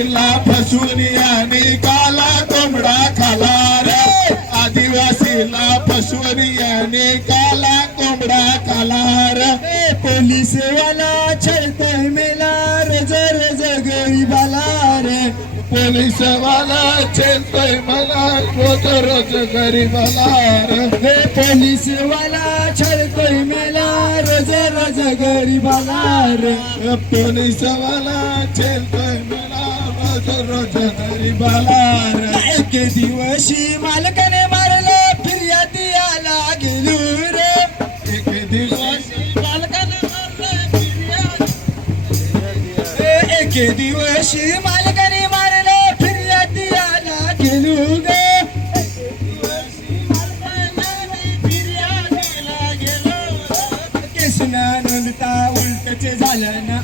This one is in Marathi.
आदिवासीला फसवून याने काला कोंबडा खाला रे आदिवासीला फसवून याने काला कोंबडा खाला रे पोलीस वाला छळतोय मेला रोज रोज गरीबाला रे पोलीस वाला छेलतोय मला रोज रोज गरीबाला रे पोलीस वाला छळतोय मेला रोज रोज गरीबाला रे पोलीस वाला छेलतोय मला रोज रोज गरीबाला रे एक दिवशी मालकाने मारलं फिर्यादी आला गेलो रे एक दिवस मालकाने मारलं एक दिवशी मालकाने मारलं फिर्यादी आला गेलो ग केसना नोंदता उलटच झालं ना